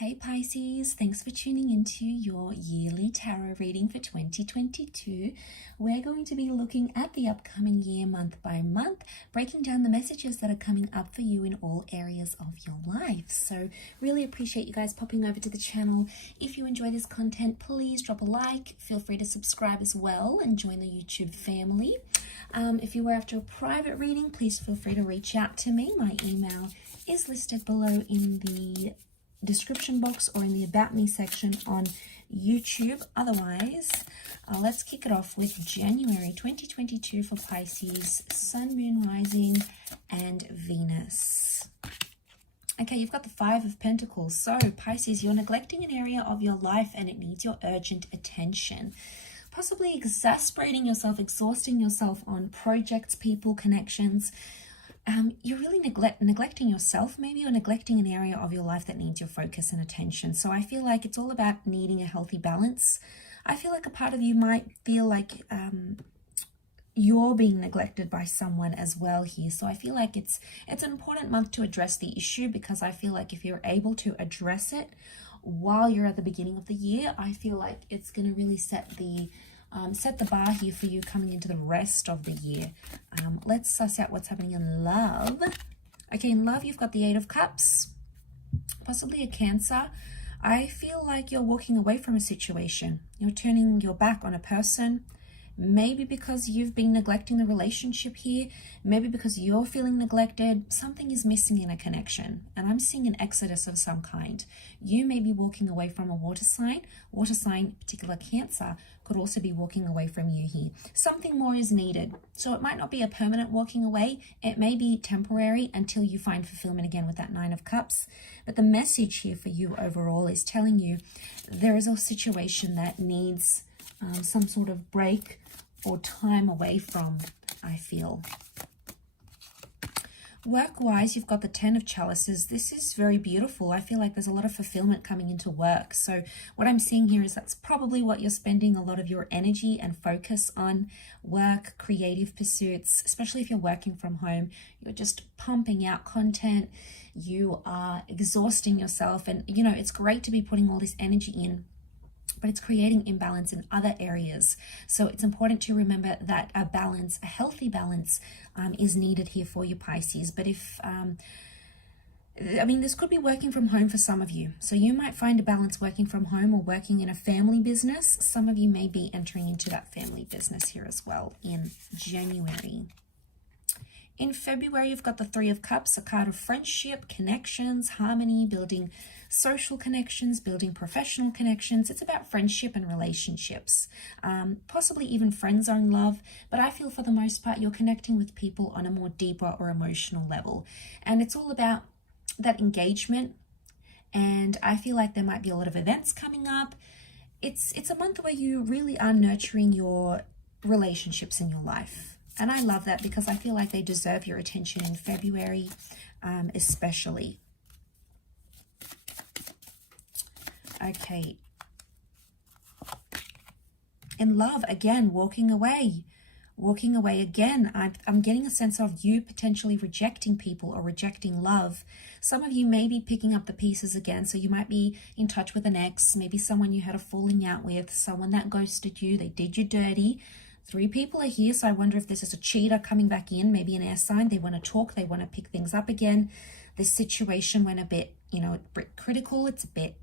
Hey Pisces, thanks for tuning into your yearly tarot reading for 2022. We're going to be looking at the upcoming year month by month, breaking down the messages that are coming up for you in all areas of your life. So really appreciate you guys popping over to the channel. If you enjoy this content, please drop a like. Feel free to subscribe as well and join the YouTube family. If you were after a private reading, please feel free to reach out to me. My email is listed below in the description box or in the About Me section on YouTube. Otherwise, let's kick it off with January 2022 for Pisces, Sun, Moon, Rising, and Venus. Okay, you've got the Five of Pentacles. So, Pisces, you're neglecting an area of your life and it needs your urgent attention. Possibly exasperating yourself, exhausting yourself on projects, people, connections. You're really neglecting yourself, maybe, or neglecting an area of your life that needs your focus and attention. So I feel like it's all about needing a healthy balance. I feel like a part of you might feel like you're being neglected by someone as well here. So I feel like it's an important month to address the issue, because I feel like if you're able to address it while you're at the beginning of the year, I feel like it's going to really set the bar here for you coming into the rest of the year. Let's suss out what's happening in love. Okay, in love, you've got the Eight of Cups, possibly a Cancer. I feel like you're walking away from a situation. You're turning your back on a person. Maybe because you've been neglecting the relationship here. Maybe because you're feeling neglected. Something is missing in a connection. And I'm seeing an exodus of some kind. You may be walking away from a water sign. Water sign, particular Cancer, could also be walking away from you here. Something more is needed. So it might not be a permanent walking away. It may be temporary until you find fulfillment again with that Nine of Cups. But the message here for you overall is telling you there is a situation that needs some sort of break or time away from, I feel. Work-wise, you've got the Ten of Chalices. This is very beautiful. I feel like there's a lot of fulfillment coming into work. So what I'm seeing here is that's probably what you're spending a lot of your energy and focus on. Work, creative pursuits, especially if you're working from home. You're just pumping out content. You are exhausting yourself. And, you know, it's great to be putting all this energy in, but it's creating imbalance in other areas. So it's important to remember that a balance, a healthy balance, is needed here for you, Pisces. But if, this could be working from home for some of you. So you might find a balance working from home or working in a family business. Some of you may be entering into that family business here as well in January. In February, you've got the Three of Cups, a card of friendship, connections, harmony, building social connections, building professional connections. It's about friendship and relationships, possibly even friend zone love. But I feel for the most part, you're connecting with people on a more deeper or emotional level. And it's all about that engagement. And I feel like there might be a lot of events coming up. It's a month where you really are nurturing your relationships in your life. And I love that because I feel like they deserve your attention in February, especially. Okay. In love, again, walking away. Walking away again. I'm getting a sense of you potentially rejecting people or rejecting love. Some of you may be picking up the pieces again. So you might be in touch with an ex, maybe someone you had a falling out with, someone that ghosted you, they did you dirty. Three people are here, so I wonder if this is a cheater coming back in, maybe an air sign. They want to talk, they want to pick things up again. This situation went a bit, a bit critical. It's a bit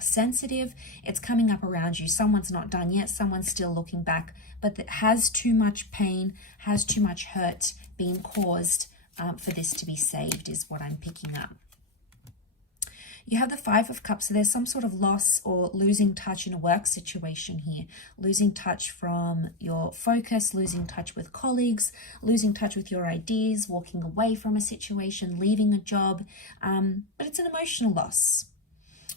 sensitive. It's coming up around you. Someone's not done yet. Someone's still looking back, but that has too much pain, has too much hurt being caused for this to be saved is what I'm picking up. You have the Five of Cups, so there's some sort of loss or losing touch in a work situation here. Losing touch from your focus, losing touch with colleagues, losing touch with your ideas, walking away from a situation, leaving a job. But it's an emotional loss.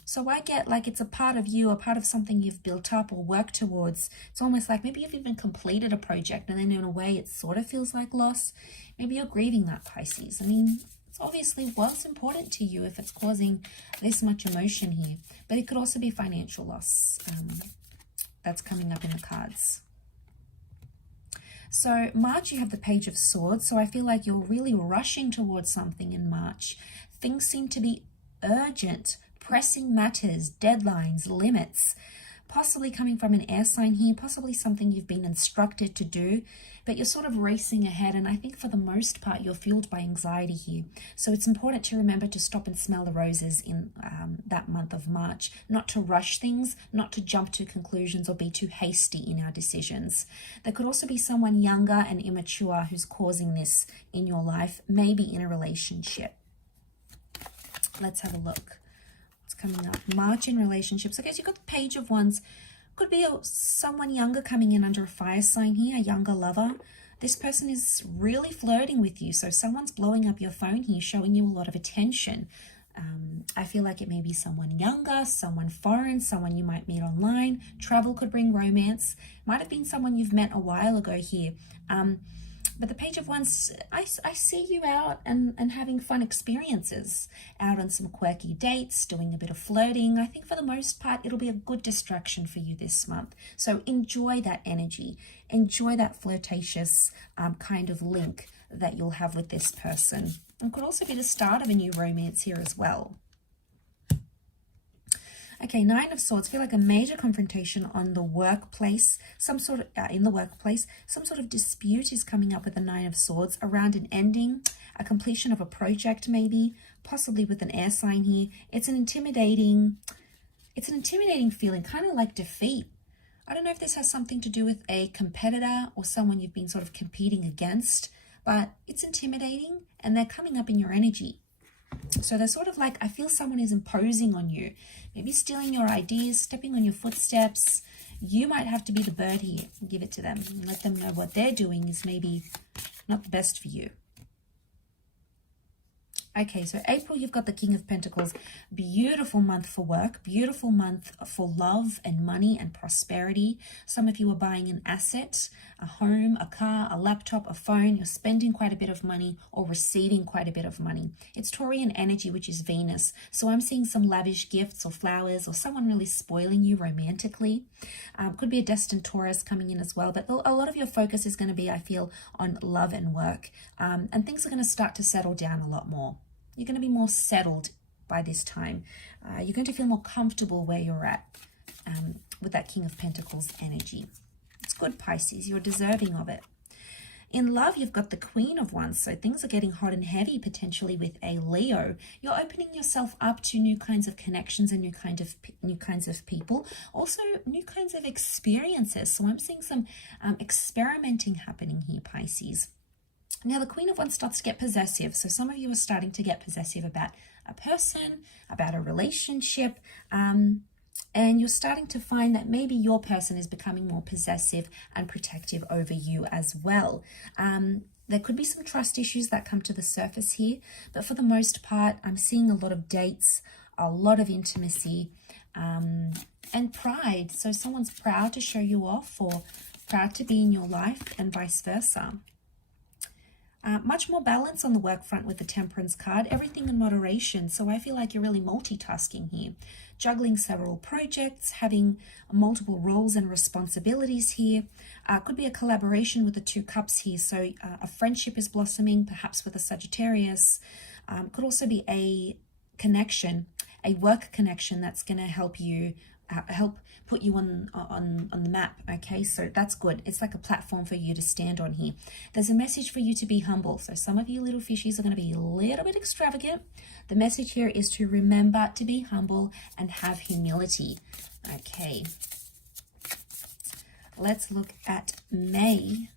So I get like it's a part of you, a part of something you've built up or worked towards. It's almost like maybe you've even completed a project and then in a way it sort of feels like loss. Maybe you're grieving that, Pisces. It's obviously what's important to you if it's causing this much emotion here. But it could also be financial loss that's coming up in the cards. So March, you have the Page of Swords. So I feel like you're really rushing towards something in March. Things seem to be urgent, pressing matters, deadlines, limits, possibly coming from an air sign here, possibly something you've been instructed to do, but you're sort of racing ahead. And I think for the most part, you're fueled by anxiety here. So it's important to remember to stop and smell the roses in that month of March, not to rush things, not to jump to conclusions or be too hasty in our decisions. There could also be someone younger and immature who's causing this in your life, maybe in a relationship. Let's have a look. Coming up, March in relationships. Okay, so you've got the Page of Wands. Could be someone younger coming in under a fire sign here, a younger lover. This person is really flirting with you. So someone's blowing up your phone here, showing you a lot of attention. I feel like it may be someone younger, someone foreign, someone you might meet online. Travel could bring romance. Might have been someone you've met a while ago here. But the Page of Wands, I see you out and having fun experiences, out on some quirky dates, doing a bit of flirting. I think for the most part, it'll be a good distraction for you this month. So enjoy that energy. Enjoy that flirtatious kind of link that you'll have with this person. It could also be the start of a new romance here as well. Okay, Nine of Swords. Feel like a major confrontation on the workplace, some sort of in the workplace, some sort of dispute is coming up with the Nine of Swords around an ending, a completion of a project, maybe, possibly with an air sign here. It's an intimidating feeling, kind of like defeat. I don't know if this has something to do with a competitor or someone you've been sort of competing against, but it's intimidating and they're coming up in your energy. So they're sort of like, I feel someone is imposing on you, maybe stealing your ideas, stepping on your footsteps. You might have to be the bird here and give it to them and let them know what they're doing is maybe not the best for you. Okay, so April, you've got the King of Pentacles. Beautiful month for work, beautiful month for love and money and prosperity. Some of you are buying an asset, a home, a car, a laptop, a phone. You're spending quite a bit of money or receiving quite a bit of money. It's Taurian energy, which is Venus. So I'm seeing some lavish gifts or flowers or someone really spoiling you romantically. Could be a destined Taurus coming in as well. But a lot of your focus is going to be, I feel, on love and work. And things are going to start to settle down a lot more. You're going to be more settled by this time. You're going to feel more comfortable where you're at with that King of Pentacles energy. It's good, Pisces. You're deserving of it. In love, you've got the Queen of Wands. So things are getting hot and heavy, potentially with a Leo. You're opening yourself up to new kinds of connections and new kinds of people. Also, new kinds of experiences. So I'm seeing some experimenting happening here, Pisces. Now, the Queen of Wands starts to get possessive. So some of you are starting to get possessive about a person, about a relationship, and you're starting to find that maybe your person is becoming more possessive and protective over you as well. There could be some trust issues that come to the surface here, but for the most part, I'm seeing a lot of dates, a lot of intimacy, and pride. So someone's proud to show you off or proud to be in your life and vice versa. Much more balance on the work front with the Temperance card, everything in moderation. So I feel like you're really multitasking here, juggling several projects, having multiple roles and responsibilities here. Could be a collaboration with the Two Cups here. So a friendship is blossoming, perhaps with a Sagittarius. Could also be a connection, a work connection that's going to help you help put you on the map. Okay, so that's good. It's like a platform for you to stand on here. There's a message for you to be humble. So some of you little fishies are going to be a little bit extravagant. The message here is to remember to be humble and have humility. Okay, let's look at May.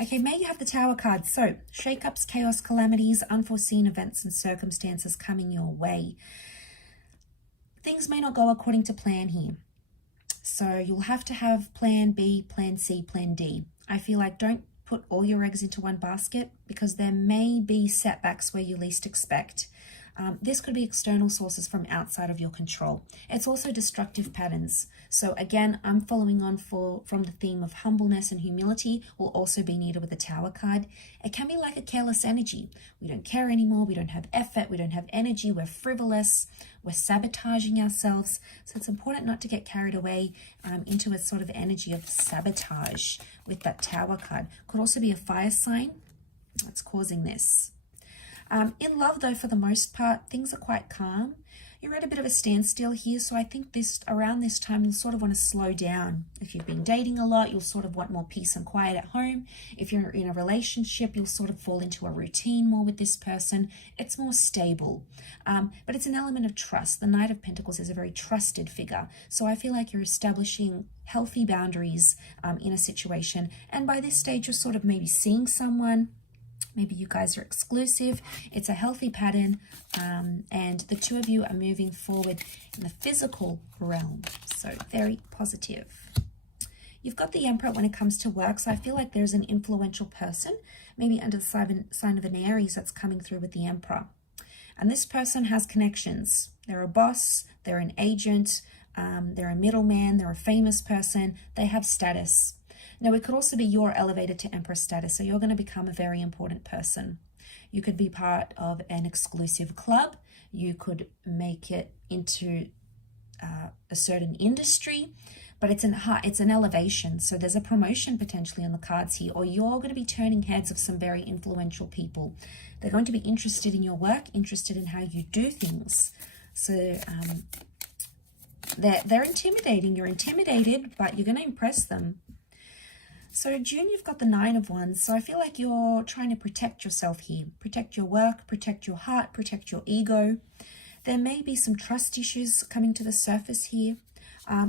Okay, May, you have the Tower card. So shakeups, chaos, calamities, unforeseen events and circumstances coming your way. Things may not go according to plan here. So you'll have to have plan B, plan C, plan D. I feel like don't put all your eggs into one basket because there may be setbacks where you least expect. This could be external sources from outside of your control. It's also destructive patterns. So again, I'm following on from the theme of humbleness and humility will also be needed with the Tower card. It can be like a careless energy. We don't care anymore. We don't have effort. We don't have energy. We're frivolous. We're sabotaging ourselves. So it's important not to get carried away into a sort of energy of sabotage with that Tower card. Could also be a fire sign that's causing this. In love, though, for the most part, things are quite calm. You're at a bit of a standstill here, so I think around this time you'll sort of want to slow down. If you've been dating a lot, you'll sort of want more peace and quiet at home. If you're in a relationship, you'll sort of fall into a routine more with this person. It's more stable, but it's an element of trust. The Knight of Pentacles is a very trusted figure, so I feel like you're establishing healthy boundaries in a situation, and by this stage you're sort of maybe seeing someone. Maybe you guys are exclusive. It's a healthy pattern, and the two of you are moving forward in the physical realm. So very positive. You've got the Emperor when it comes to work, so I feel like there's an influential person, maybe under the sign of an Aries, that's coming through with the Emperor. And this person has connections. They're a boss, they're an agent, they're a middleman, they're a famous person, they have status. Now, it could also be you're elevated to Emperor status, so you're going to become a very important person. You could be part of an exclusive club. You could make it into a certain industry, but it's an elevation. So there's a promotion potentially on the cards here, or you're going to be turning heads of some very influential people. They're going to be interested in your work, interested in how you do things. So they're intimidating. You're intimidated, but you're going to impress them. So June, you've got the Nine of Wands. So I feel like you're trying to protect yourself here. Protect your work, protect your heart, protect your ego. There may be some trust issues coming to the surface here,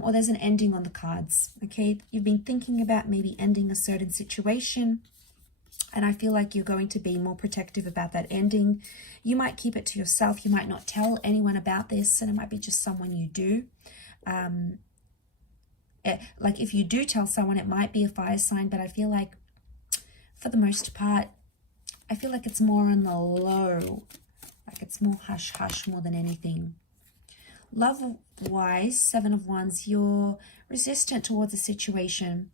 or there's an ending on the cards, okay? You've been thinking about maybe ending a certain situation, and I feel like you're going to be more protective about that ending. You might keep it to yourself. You might not tell anyone about this, and it might be just someone you do. Like if you do tell someone, it might be a fire sign, but I feel like for the most part, I feel like it's more on the low, like it's more hush-hush more than anything. Love-wise, Seven of Wands, you're resistant towards a situation.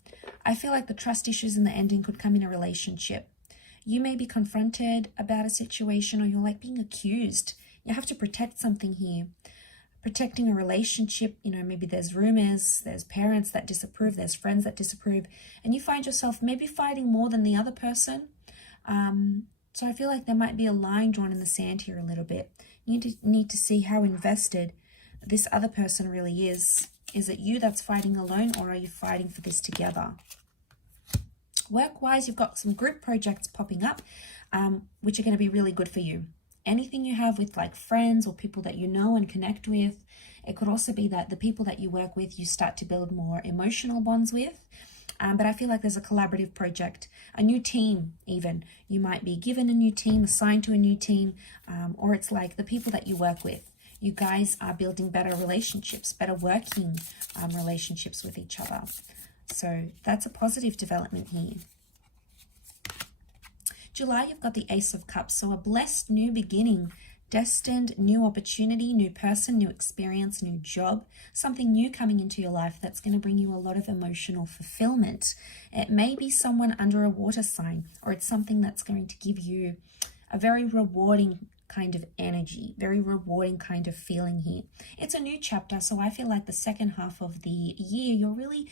I feel like the trust issues in the ending could come in a relationship. You may be confronted about a situation, or you're like being accused. You have to protect something here. Protecting a relationship, you know, maybe there's rumors, there's parents that disapprove, there's friends that disapprove, and you find yourself maybe fighting more than the other person. So I feel like there might be a line drawn in the sand here a little bit. You need to see how invested this other person really is. Is it you that's fighting alone, or are you fighting for this together? Work-wise, you've got some group projects popping up, which are going to be really good for you. Anything you have with like friends or people that you know and connect with. It could also be that the people that you work with, you start to build more emotional bonds with. But I feel like there's a collaborative project, a new team even. You might be given a new team, assigned to a new team, or it's like the people that you work with. You guys are building better relationships, better working relationships with each other. So that's a positive development here. July, you've got the Ace of Cups, so a blessed new beginning, destined new opportunity, new person, new experience, new job, something new coming into your life that's going to bring you a lot of emotional fulfillment. It may be someone under a water sign, or it's something that's going to give you a very rewarding kind of energy, very rewarding kind of feeling here. It's a new chapter, so I feel like the second half of the year, you're really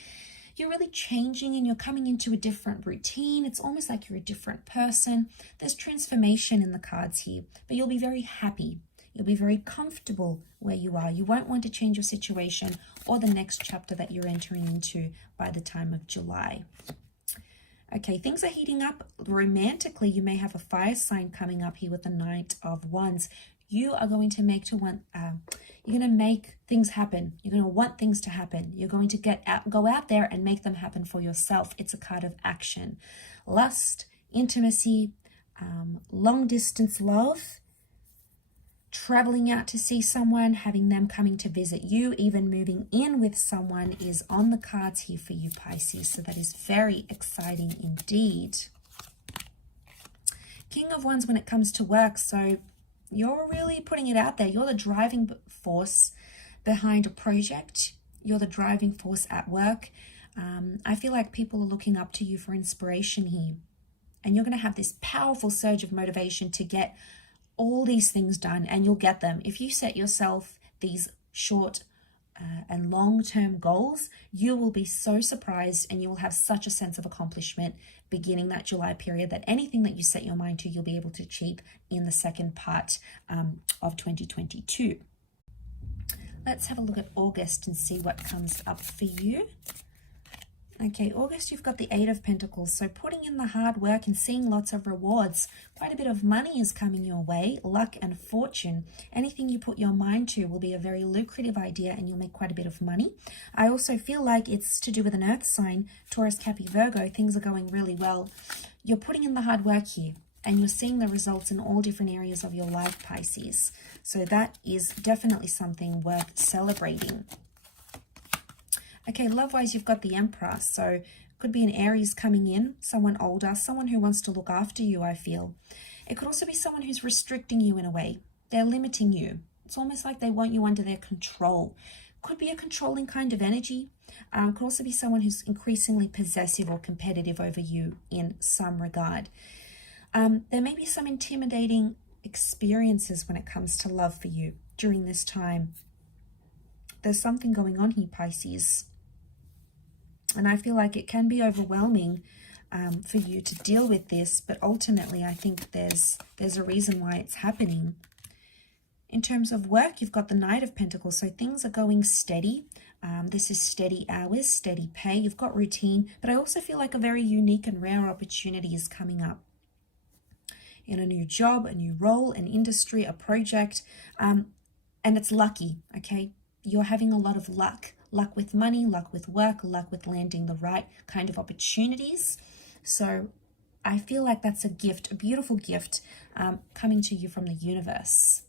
changing and you're coming into a different routine. It's almost like you're a different person. There's transformation in the cards here, but you'll be very happy. You'll be very comfortable where you are. You won't want to change your situation or the next chapter that you're entering into by the time of July. Okay, things are heating up romantically. You may have a fire sign coming up here with the Knight of Wands. You are going to make things happen. You're going to want things to happen. You're going to go out there and make them happen for yourself. It's a card of action, lust, intimacy, long distance love, traveling out to see someone, having them coming to visit you, even moving in with someone is on the cards here for you, Pisces. So that is very exciting indeed. King of Wands when it comes to work. So you're really putting it out there. You're the driving force behind a project. You're the driving force at work. I feel like people are looking up to you for inspiration here. And you're going to have this powerful surge of motivation to get all these things done, and you'll get them. If you set yourself these short and long-term goals, you will be so surprised and you will have such a sense of accomplishment beginning that July period that anything that you set your mind to, you'll be able to achieve in the second part of 2022. Let's have a look at August and see what comes up for you. Okay, August, you've got the Eight of Pentacles. So putting in the hard work and seeing lots of rewards. Quite a bit of money is coming your way, luck and fortune. Anything you put your mind to will be a very lucrative idea and you'll make quite a bit of money. I also feel like it's to do with an earth sign, Taurus, Capricorn, Virgo. Things are going really well. You're putting in the hard work here and you're seeing the results in all different areas of your life, Pisces. So that is definitely something worth celebrating. Okay, love-wise, you've got the Emperor. So could be an Aries coming in, someone older, someone who wants to look after you, I feel. It could also be someone who's restricting you in a way. They're limiting you. It's almost like they want you under their control. Could be a controlling kind of energy. Could also be someone who's increasingly possessive or competitive over you in some regard. There may be some intimidating experiences when it comes to love for you during this time. There's something going on here, Pisces. And I feel like it can be overwhelming for you to deal with this, but ultimately I think there's a reason why it's happening. In terms of work, you've got the Knight of Pentacles, so things are going steady. This is steady hours, steady pay. You've got routine, but I also feel like a very unique and rare opportunity is coming up in a new job, a new role, an industry, a project, and it's lucky, okay? You're having a lot of luck. Luck with money, luck with work, luck with landing the right kind of opportunities. So I feel like that's a gift, a beautiful gift coming to you from the universe.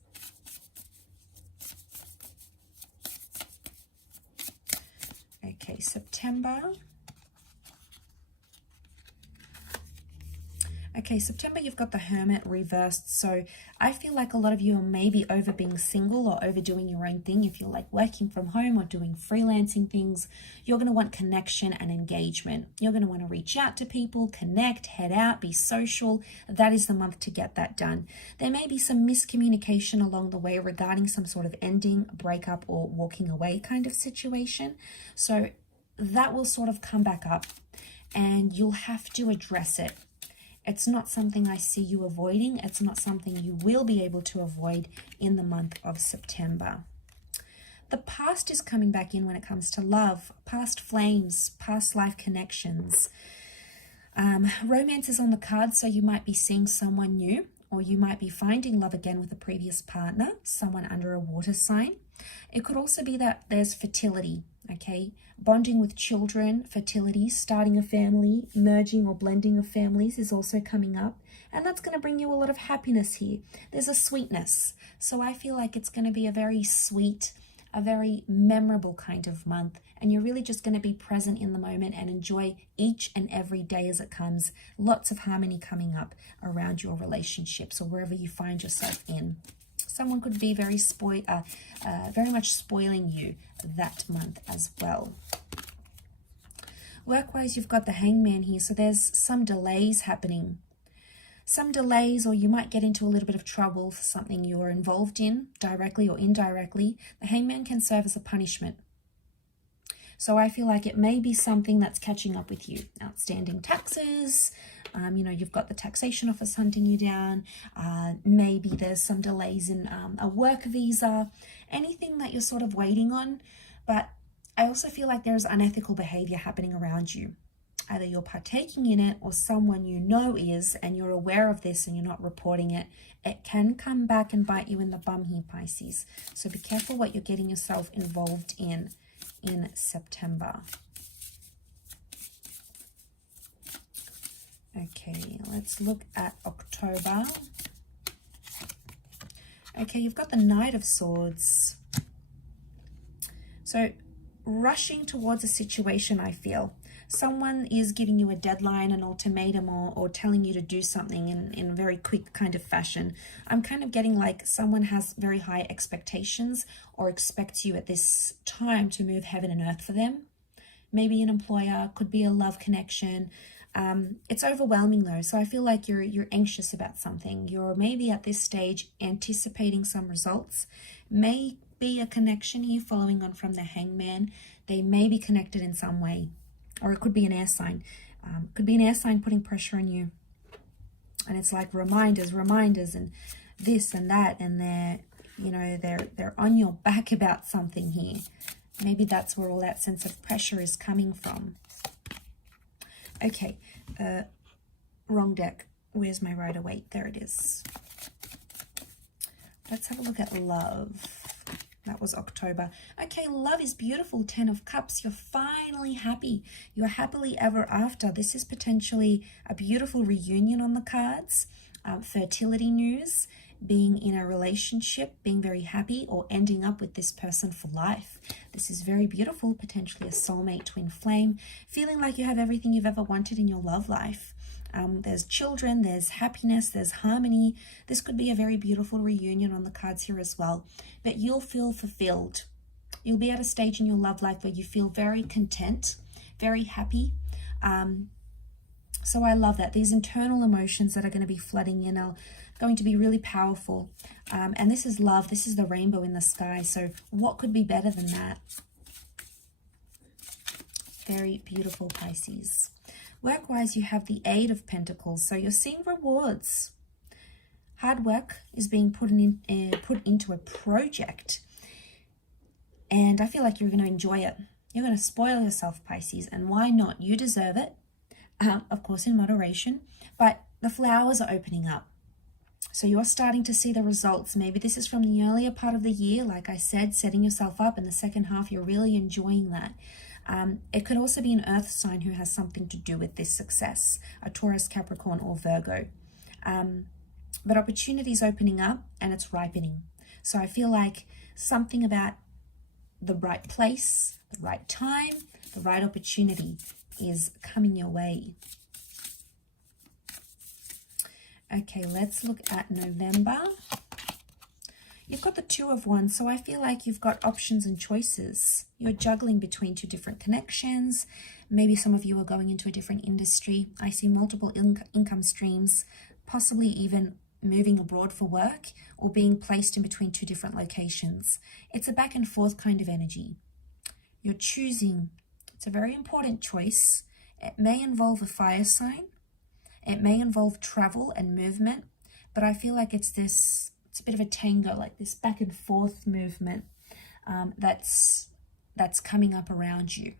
Okay, September. Okay, September, you've got the Hermit reversed. So I feel like a lot of you are maybe over being single or overdoing your own thing. If you're like working from home or doing freelancing things, you're going to want connection and engagement. You're going to want to reach out to people, connect, head out, be social. That is the month to get that done. There may be some miscommunication along the way regarding some sort of ending, breakup, or walking away kind of situation. So that will sort of come back up and you'll have to address it. It's not something I see you avoiding. It's not something you will be able to avoid in the month of September. The past is coming back in when it comes to love, past flames, past life connections. Romance is on the card, so you might be seeing someone new, or you might be finding love again with a previous partner, someone under a water sign. It could also be that there's fertility, okay? Bonding with children, fertility, starting a family, merging or blending of families is also coming up. And that's going to bring you a lot of happiness here. There's a sweetness. So I feel like it's going to be a very sweet, a very memorable kind of month. And you're really just going to be present in the moment and enjoy each and every day as it comes. Lots of harmony coming up around your relationships or wherever you find yourself in. Someone could be very much spoiling you that month as well. Work-wise, you've got the Hangman here, so there's some delays happening. Some delays, or you might get into a little bit of trouble for something you're involved in, directly or indirectly. The Hangman can serve as a punishment. So I feel like it may be something that's catching up with you. Outstanding taxes, you've got the taxation office hunting you down. Maybe there's some delays in a work visa, anything that you're sort of waiting on. But I also feel like there's unethical behavior happening around you. Either you're partaking in it or someone you know is, and you're aware of this and you're not reporting it. It can come back and bite you in the bum here, Pisces. So be careful what you're getting yourself involved in September. Okay, let's look at October. Okay, you've got the Knight of Swords. So rushing towards a situation, I feel. Someone is giving you a deadline, an ultimatum, or telling you to do something in a very quick kind of fashion. I'm kind of getting like someone has very high expectations or expects you at this time to move heaven and earth for them. Maybe an employer, could be a love connection. It's overwhelming though, so I feel like you're anxious about something. You're maybe at this stage anticipating some results. May be a connection here following on from the Hangman. They may be connected in some way, or it could be an air sign. Could be an air sign putting pressure on you. And it's like reminders, and this and that, and they're on your back about something here. Maybe that's where all that sense of pressure is coming from. Okay, wrong deck. Where's my Rider-Waite? There it is. Let's have a look at love. That was October. Okay, love is beautiful. 10 of Cups. You're finally happy. You're happily ever after. This is potentially a beautiful reunion on the cards. Fertility news. Being in a relationship, being very happy, or ending up with this person for life. This is very beautiful, potentially a soulmate, twin flame, feeling like you have everything you've ever wanted in your love life. There's children, there's happiness, there's harmony. This could be a very beautiful reunion on the cards here as well. But you'll feel fulfilled. You'll be at a stage in your love life where you feel very content, very happy. So I love that. These internal emotions that are going to be flooding in are going to be really powerful. And this is love. This is the rainbow in the sky. So what could be better than that? Very beautiful, Pisces. Work-wise, you have the 8 of Pentacles. So you're seeing rewards. Hard work is being put into a project. And I feel like you're going to enjoy it. You're going to spoil yourself, Pisces. And why not? You deserve it. Of course, in moderation. But the flowers are opening up. So you're starting to see the results. Maybe this is from the earlier part of the year, like I said, setting yourself up. In the second half, you're really enjoying that. It could also be an earth sign who has something to do with this success, a Taurus, Capricorn, or Virgo. But opportunities opening up and it's ripening. So I feel like something about the right place, the right time, the right opportunity is coming your way. Okay, let's look at November. You've got the 2 of Wands, so I feel like you've got options and choices. You're juggling between 2 different connections. Maybe some of you are going into a different industry. I see multiple income streams, possibly even moving abroad for work or being placed in between 2 different locations. It's a back and forth kind of energy. You're choosing. It's a very important choice. It may involve a fire sign. It may involve travel and movement, but I feel like it's a bit of a tango, like this back and forth movement that's coming up around you.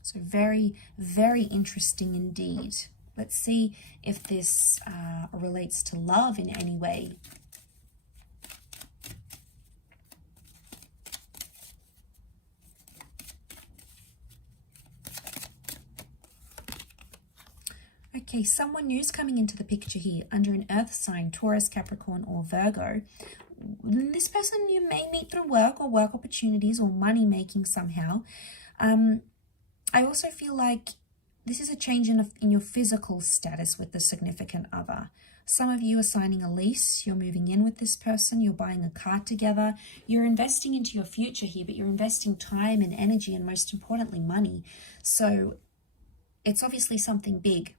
So very, very interesting indeed. Let's see if this relates to love in any way. Okay, someone new's coming into the picture here under an earth sign, Taurus, Capricorn, or Virgo. This person you may meet through work or work opportunities or money making somehow. I also feel like this is a change in your physical status with the significant other. Some of you are signing a lease, you're moving in with this person, you're buying a car together, you're investing into your future here, but you're investing time and energy and most importantly, money. So it's obviously something big.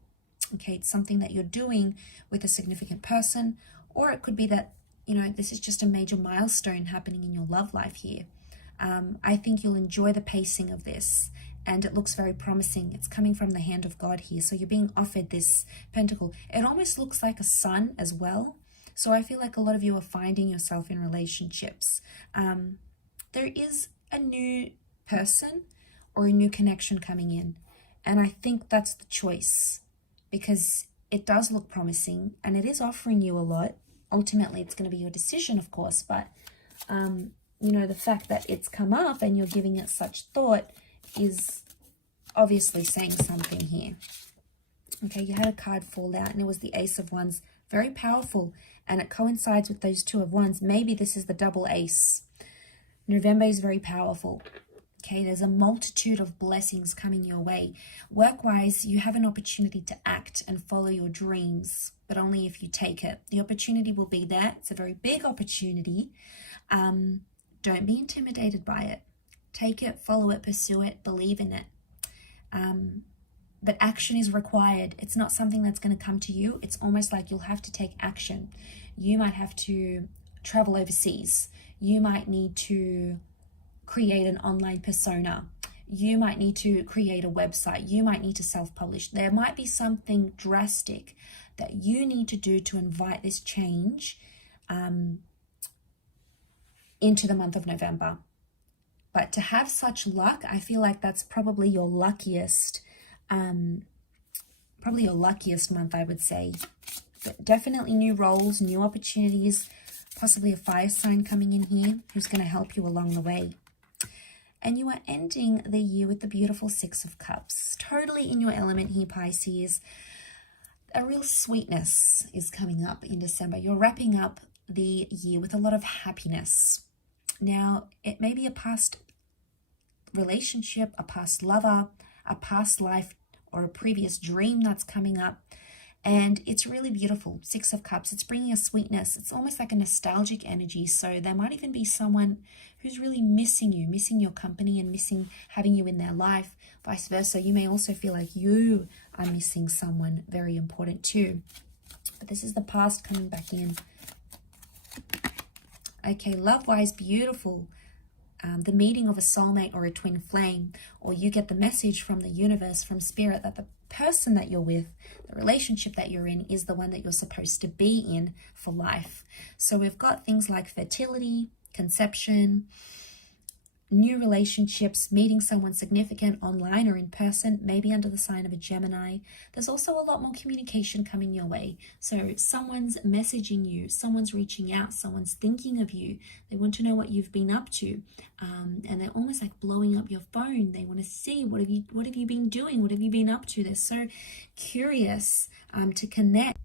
Okay, it's something that you're doing with a significant person, or it could be that, this is just a major milestone happening in your love life here. I think you'll enjoy the pacing of this, and it looks very promising. It's coming from the hand of God here. So you're being offered this pentacle. It almost looks like a sun as well. So I feel like a lot of you are finding yourself in relationships. There is a new person or a new connection coming in, and I think that's the choice. Because it does look promising and it is offering you a lot. Ultimately, it's going to be your decision, of course. But, the fact that it's come up and you're giving it such thought is obviously saying something here. Okay, you had a card fall out and it was the Ace of Wands. Very powerful. And it coincides with those 2 of Wands. Maybe this is the double ace. November is very powerful. Okay, there's a multitude of blessings coming your way. Work-wise, you have an opportunity to act and follow your dreams, but only if you take it. The opportunity will be there. It's a very big opportunity. Don't be intimidated by it. Take it, follow it, pursue it, believe in it. But action is required. It's not something that's going to come to you. It's almost like you'll have to take action. You might have to travel overseas. You might need to create an online persona. You might need to create a website. You might need to self-publish. There might be something drastic that you need to do to invite this change into the month of November. But to have such luck, I feel like that's probably your luckiest month, I would say. But definitely new roles, new opportunities, possibly a fire sign coming in here who's going to help you along the way. And you are ending the year with the beautiful Six of Cups. Totally in your element here, Pisces. A real sweetness is coming up in December. You're wrapping up the year with a lot of happiness. Now, it may be a past relationship, a past lover, a past life, or a previous dream that's coming up. And it's really beautiful. Six of Cups, it's bringing a sweetness. It's almost like a nostalgic energy. So there might even be someone who's really missing you, missing your company and missing having you in their life. Vice versa, you may also feel like you are missing someone very important too. But this is the past coming back in. Okay, love-wise, beautiful. The meeting of a soulmate or a twin flame, or you get the message from the universe, from spirit, that the person that you're with, the relationship that you're in, is the one that you're supposed to be in for life. So we've got things like fertility, conception, new relationships, meeting someone significant online or in person, maybe under the sign of a Gemini. There's also a lot more communication coming your way. So someone's messaging you, someone's reaching out, someone's thinking of you. They want to know what you've been up to. And they're almost like blowing up your phone. They want to see, what have you been doing? What have you been up to? They're so curious to connect.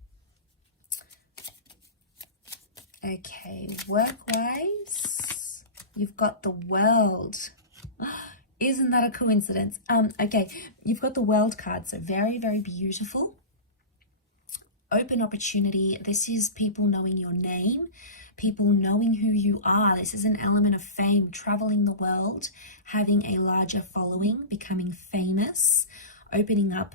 Okay, work-wise, you've got the World. Isn't that a coincidence? Okay, you've got the World card, so very, very beautiful. Open opportunity. This is people knowing your name, people knowing who you are. This is an element of fame, traveling the world, having a larger following, becoming famous, opening up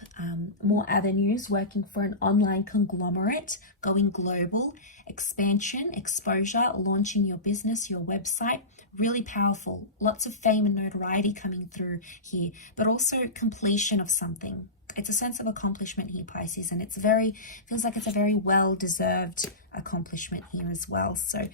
more avenues, working for an online conglomerate, going global, expansion, exposure, launching your business, your website. Really powerful. Lots of fame and notoriety coming through here, but also completion of something. It's a sense of accomplishment here, Pisces, and feels like it's a very well-deserved accomplishment here as well. So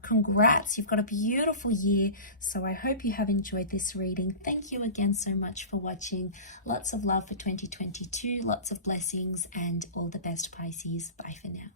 congrats, you've got a beautiful year. So I hope you have enjoyed this reading. Thank you again so much for watching. Lots of love for 2022, lots of blessings, and all the best, Pisces. Bye for now.